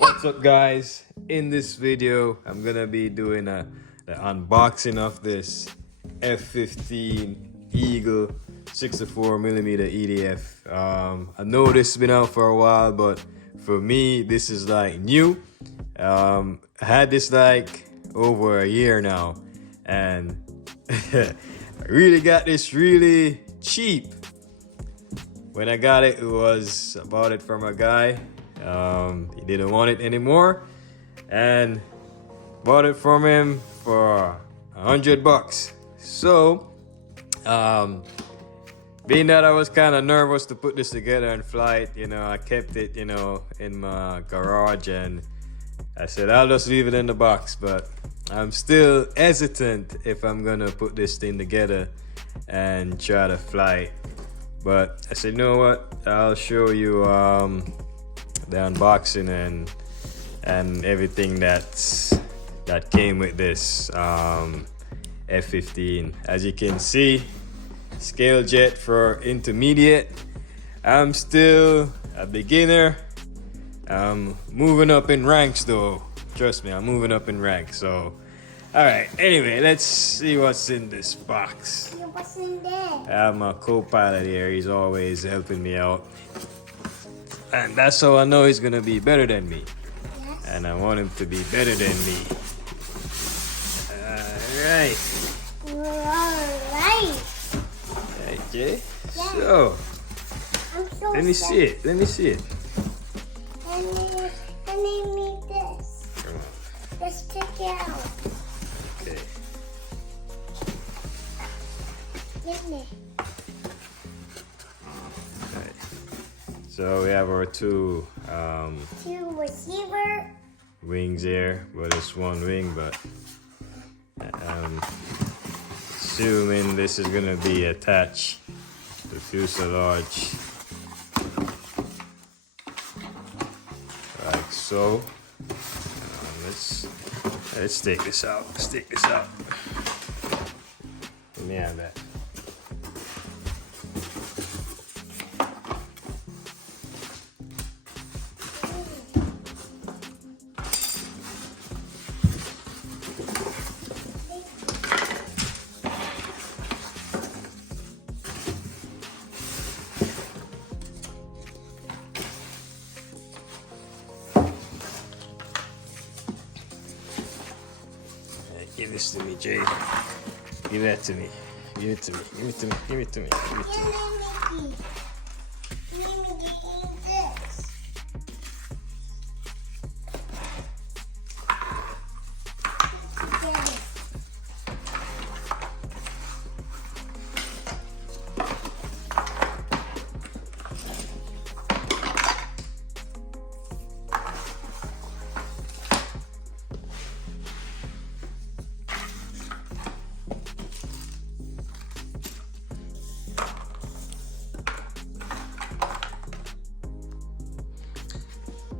What's up, guys? In this video I'm gonna be doing the unboxing of this F-15 Eagle 64mm EDF. I know this has been out for a while, but for me this is like new. I had this like over a year now, and I really got this really cheap. When I got it, I bought it from a guy. He didn't want it anymore, and bought it from him for $100. So, being that I was kind of nervous to put this together and fly it, I kept it, in my garage, and I said I'll just leave it in the box. But I'm still hesitant if I'm gonna put this thing together and try to fly it. But I said, you know what? I'll show you the unboxing and everything that came with this F-15. As you can see, scale jet for intermediate. I'm still a beginner. I'm moving up in ranks though. Trust me, I'm moving up in ranks. So, all right. Anyway, let's see what's in this box. What's in there? I have my co-pilot here. He's always helping me out, and that's how I know he's gonna be better than me. Yes. And I want him to be better than me. Alright. Alright. Okay. Yeah. So, I'm so let me see it. Let me see it. And then need this. Come on. Let's check it out. Okay. Get me. Alright. So we have our two Two receiver. wings here. Well, it's one wing, but assuming this is gonna be attached to the fuselage like so. Let's take this out. Let's take this out. Let me have that. Give this to me, Jay. Give that to me. Give it to me. Give it to me. Give it to me. Give it to me. Let me get you this. Get it.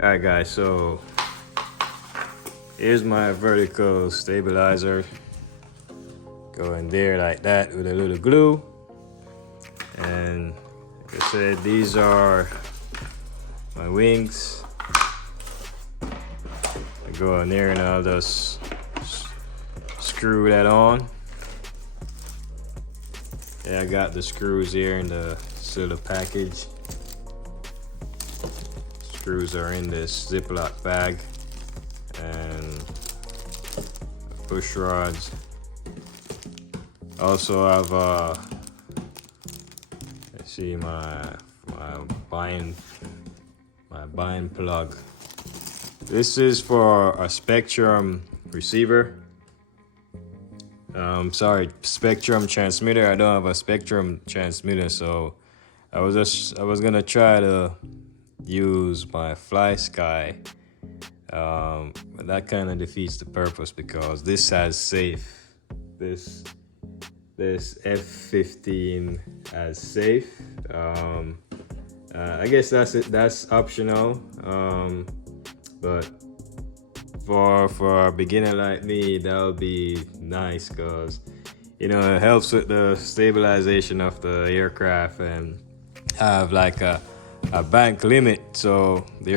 Alright, guys, so here's my vertical stabilizer. Go in there like that with a little glue. And like I said, these are my wings. I go in there and I'll just screw that on. Yeah, I got the screws here in the little package. Screws are in this Ziploc bag, and push rods. Also have let's see, my bind plug. This is for a Spectrum receiver. Sorry, Spectrum transmitter. I don't have a Spectrum transmitter, so I was gonna try to use my Fly Sky, but that kind of defeats the purpose because this has safe. This F-15 has safe. I guess that's it. That's optional. But for a beginner like me, that would be nice because it helps with the stabilization of the aircraft, and have like a a bank limit, so the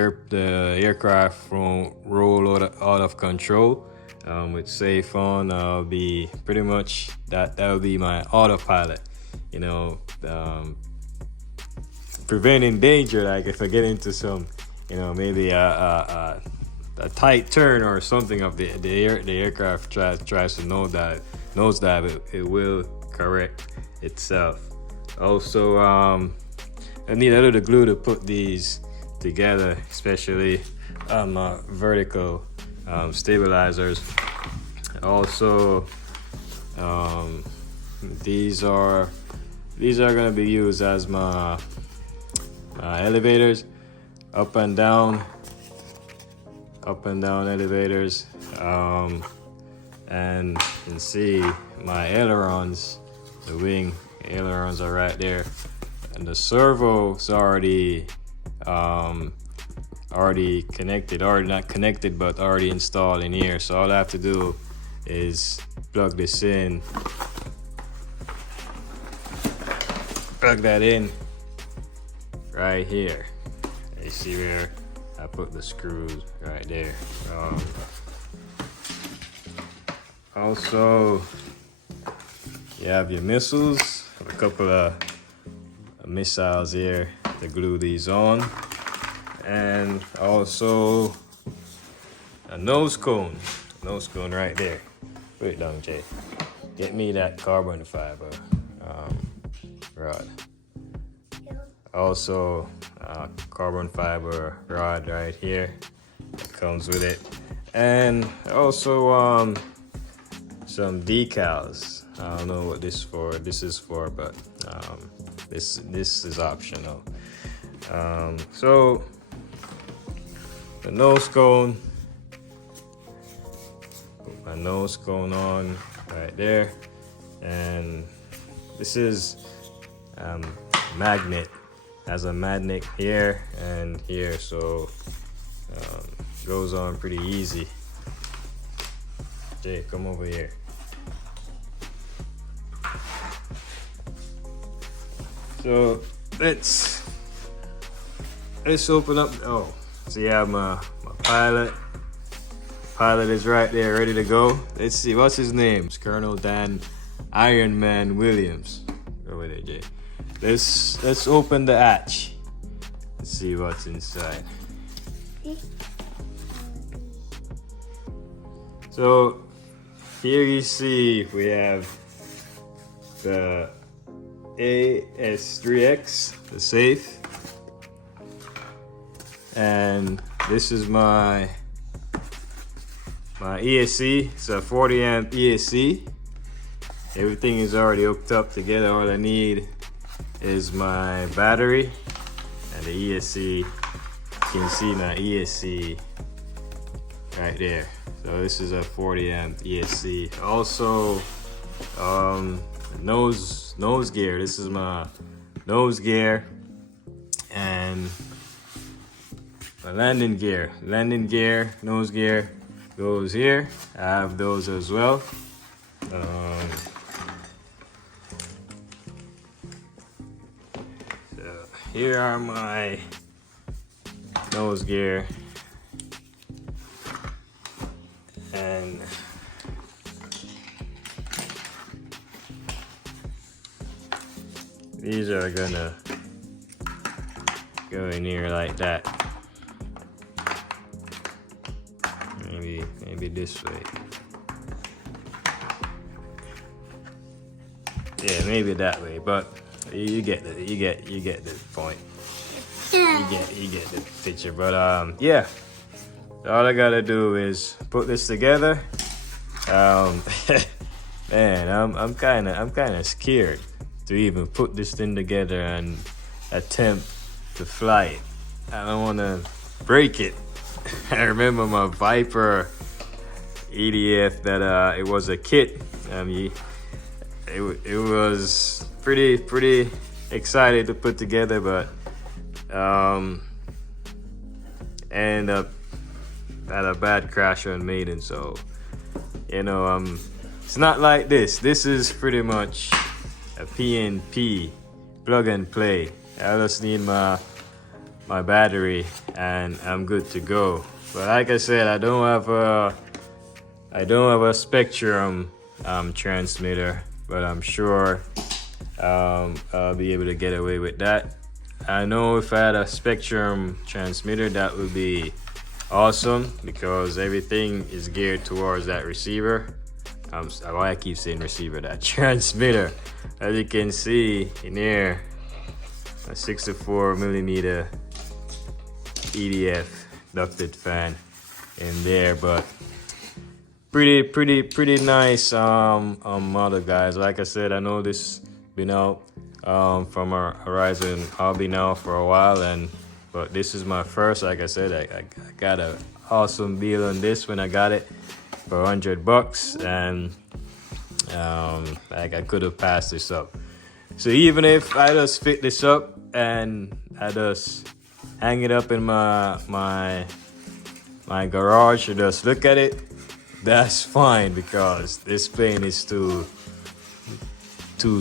aircraft won't roll out of control. With safe on, I'll be pretty much that'll be my autopilot, you know, preventing danger. Like if I get into some, you know, maybe a tight turn or something of the aircraft tries to knows that it will correct itself. Also, I need a little glue to put these together, especially vertical stabilizers. Also, these are going to be used as my elevators, up and down elevators. And you can see my ailerons, the wing ailerons are right there, and the servo's already connected, already not connected, but already installed in here. So all I have to do is plug this in, plug that in right here. You see where I put the screws right there. Also, you have your missiles, a couple of missiles here to glue these on, and also a nose cone right there. Put it down, Jay. Get me that carbon fiber rod. Also, carbon fiber rod right here that comes with it, and also some decals. I don't know what this is for, but this is optional. So the nose cone, put my nose cone on right there, and this is magnet, has a magnet here and here, so goes on pretty easy. Jay, come over here. So let's open up. Oh, so you have my pilot. Pilot is right there, ready to go. Let's see, what's his name? It's Colonel Dan Iron Man Williams. Go over there, Jay. Let's open the hatch. Let's see what's inside. So here you see we have the AS3X, the safe, and this is my ESC. It's a 40 amp ESC. Everything is already hooked up together. All I need is my battery and the ESC. You can see my ESC right there. So this is a 40 amp ESC. Also, nose gear. This is my nose gear and my landing gear. Landing gear, nose gear goes here. I have those as well. So here are my nose gear, and these are gonna go in here like that. Maybe this way. Yeah, maybe that way. But you get the point. You get the picture. But yeah. All I gotta do is put this together. Man, I'm kind of scared to even put this thing together and attempt to fly it. I don't want to break it. I remember my Viper EDF that it was a kit. It was pretty excited to put together, but ended up had a bad crash on maiden. So you know, it's not like this. This is pretty much a PNP, plug and play. I just need my my battery, and I'm good to go. But like I said, I don't have a Spectrum transmitter, but I'm sure I'll be able to get away with that. I know if I had a Spectrum transmitter, that would be awesome because everything is geared towards that receiver. Why I keep saying receiver, that transmitter. As you can see in here, a 64mm EDF ducted fan in there, but pretty nice model, guys. Like I said, I know this been out from our Horizon hobby now for a while, but this is my first. Like I said, I got an awesome deal on this when I got it for $100, and like I could have passed this up. So even if I just fit this up and I just hang it up in my garage or just look at it, that's fine, because this plane is too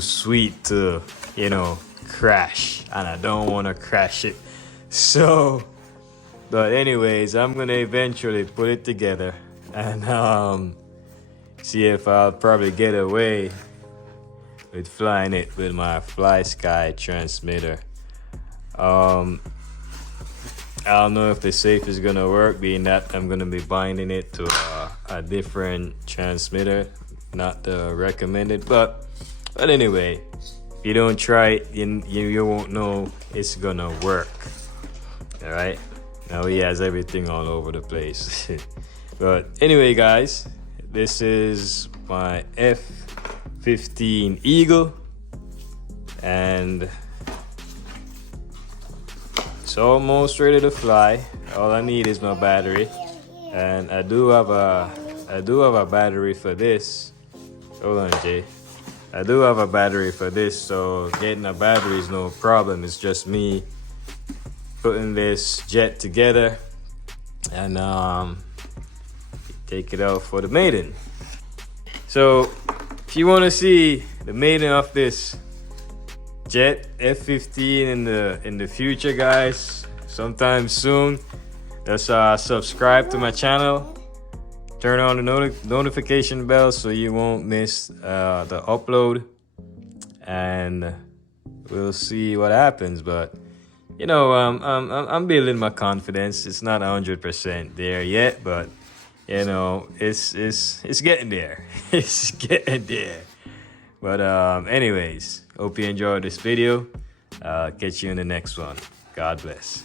sweet to, crash, and I don't want to crash it. So, but anyways, I'm gonna eventually put it together and see if I'll probably get away with flying it with my Fly Sky transmitter. I don't know if the safe is gonna work, being that I'm gonna be binding it to a different transmitter, not the recommended. But anyway, if you don't try it, you won't know it's gonna work. All right. Now he has everything all over the place. But anyway, guys, this is my F-15 Eagle, and it's almost ready to fly. All I need is my battery, and I do have a battery for this. Hold on, Jay. I do have a battery for this, so getting a battery is no problem. It's just me putting this jet together and take it out for the maiden. So if you want to see the maiden of this jet F-15 in the future, guys, sometime soon, just subscribe to my channel, turn on the notification bell so you won't miss the upload, and we'll see what happens. But I'm building my confidence. It's not 100% there yet, but it's getting there. It's getting there. But anyways, hope you enjoyed this video. Catch you in the next one. God bless.